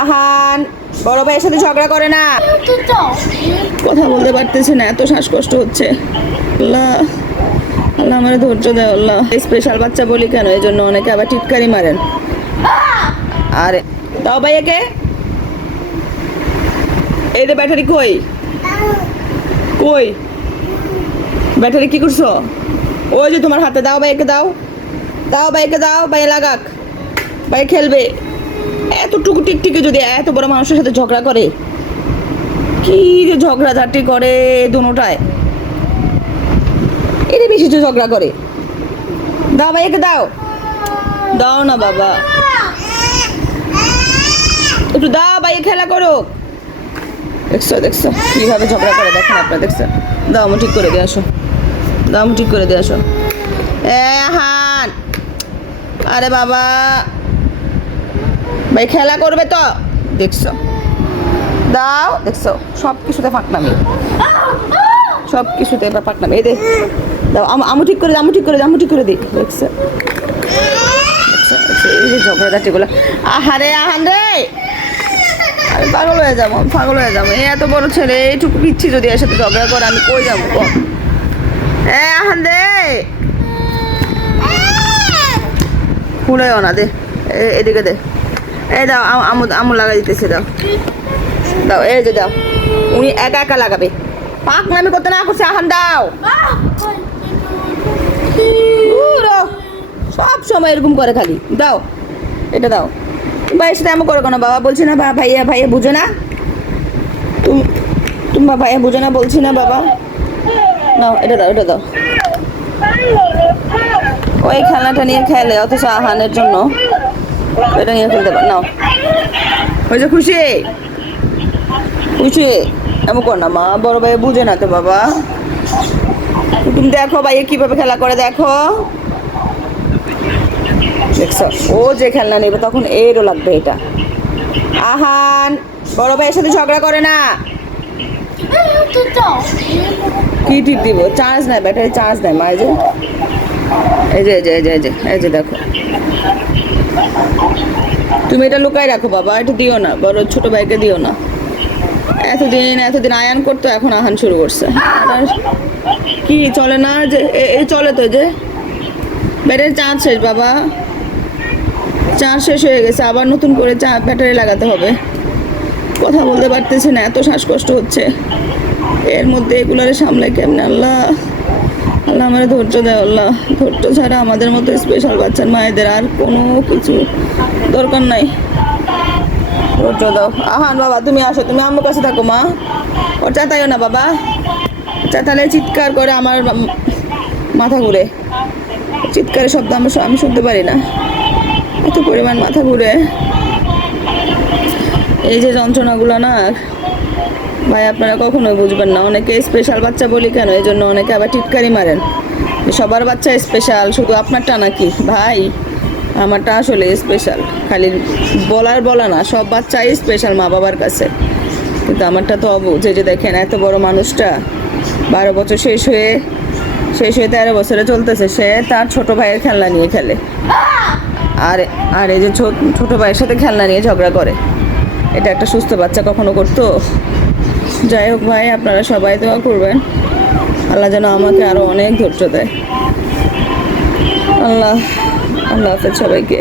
আহান, বড় ভাইয়ের সাথে ঝগড়া করে না। কথা বলতে পারতেছি না, এত শ্বাসকষ্ট হচ্ছে। আল্লাহ আল্লাহ আমার ধৈর্য দেয় আল্লাহ। স্পেশাল বাচ্চা বলি কেন? এই জন্য অনেকে আবার টিটকারি মারেন। আরে, তাও ভাই একে? এই রে ব্যাটারি কই? কই? ব্যাটারি কি করছ? ওই যে তোমার হাতে, দাও ভাইকে দাও। দাও ভাইকে দাও, ভাই লাগাক। ভাই খেলবে। এতটুকু টিকটিকে যদি এত বড় মানুষের সাথে ঝগড়া করে? কি যে ঝগড়াঝাটি করে দুটায় এরে বেশি যে ঝগড়া করে। দাও ভাইকে দাও। দাও না বাবা। একটু দাও ভাই খেলা করো দেখছ দেখছ, কীভাবে ঝগড়া করে, দেখেন আপনার, দেখছ। দাও, আমি ঠিক করে দিয়ে আসো। দাও, আমি ঠিক করে দিয়ে আসো। এ, হান। আরে বাবা। ভাই, খেলা করবে তো? দেখছ? দাও, দেখছ? সব কিছুতে ফাঁকনামি সব কিছুতে এবার ফাঁকনামি এই দে, দাও, আম- ঠিক করে দে, আমু ঠিক করে দে, আমু ঠিক করে দিই দেখছ? এই যে ঝগড়াঝাটিগুলো। আহারে, আহান রে! আমি পাগল হয়ে যাব পাগল হয়ে যাব। এত বড় ছেলে, এইটুকু পিচ্ছি যদি এর সাথে ঝগড়া করে, আমি কই যাব এ, আহান রে! খুলেও না, দে। এদিকে দে। এই দাও, আম- আমু আমু লাগাই দিতেছে, দাও। দাও, এই যে দাও। উনি একা একা লাগাবে। পাক নামি করতে না করছে, আহান দাও। সব সময় এরকম করে খালি। দাও, এটা দাও। ভাই সেটা এমন করো কেন? বাবা বলছি না, বা, ভাইয়া ভাইয়া বুঝো না। তুমি তুমি ভাইয়া বুঝো না, বলছি না, বাবা। নাও, এটা দাও এটা দাও। ওই খেলনাটা নিয়ে খেলে, অথচ আহানের জন্য। এটা নিয়ে খেলতে পার খুশি? খুশি? এমন কর না, মা বড় ভাই বুঝে না তো বাবা। তুমি দেখো ভাইয়া কীভাবে খেলা করে, দেখো। ও যে খেলনা নেবে তখন এরও লাগবে এটা। আহান, বড় ভাইয়ের সাথে ঝগড়া করে না। কি টিপ দিব? চার্জ নেয় ব্যাটারি চার্জ নেয় মা এই যে এই যে এই যে এই যে এই যে, দেখো। তুমি এটা লুকাই রাখো বাবা এটা দিও না, বড় ছোট ভাইকে দিও না। এতদিন এতদিন আয়ান করতো, এখন আহান শুরু করছে। কি চলে না, যে এ- চলে তো যে। ব্যাটারি চার্জ শেষ বাবা। চার্জ শেষ হয়ে গেছে, আবার নতুন করে চা, ব্যাটারি লাগাতে হবে। কথা বলতে পারতেছি না, এত শ্বাসকষ্ট হচ্ছে। এর মধ্যে এগুলারে সামলে কেমনে আল্লাহ? আল্লাহ আমার ধৈর্য দেয় আল্লাহ। ধৈর্য ছাড়া আমাদের মতো স্পেশাল বাচ্চার মায়েদের আর কোনো কিছু দরকার নাই। ধৈর্য দাও। আহান বাবা, তুমি আসো, তুমি আম্মুর কাছে থাকো, মা। ওর চাতাইও না, বাবা। চাতালে চিৎকার করে আমার মাথা ঘুরে। চিৎকারের শব্দ আমি আমি শুনতে পারি না। এত পরিমাণ মাথা ঘুরে। এই যে যন্ত্রণাগুলো না ভাই, আপনারা কখনোই বুঝবেন না। অনেকে স্পেশাল বাচ্চা বলি কেন? এই জন্য অনেকে আবার টিটকারি মারেন। সবার বাচ্চা স্পেশাল শুধু আপনারটা নাকি? ভাই, আমারটা আসলে স্পেশাল খালি বলার বলা না, সব বাচ্চাই স্পেশাল মা বাবার কাছে। কিন্তু আমারটা তো অবুঝ যে দেখেন, এত বড় মানুষটা বারো বছর শেষ হয়ে শেষ হয়ে তেরো বছরে চলতেছে, সে তার ছোট ভাইয়ের খেলনা নিয়ে খেলে। আর আর এই যে ছোট ভাইয়ের সাথে খেলনা নিয়ে ঝগড়া করে। এটা একটা সুস্থ বাচ্চা কখনো করতো? যাই হোক ভাই, আপনারা সবাই দোয়া করবেন। আল্লাহ যেন আমাকে আরও অনেক ধৈর্য দেয়। আল্লাহ আল্লাহ হাফেজ সবাইকে।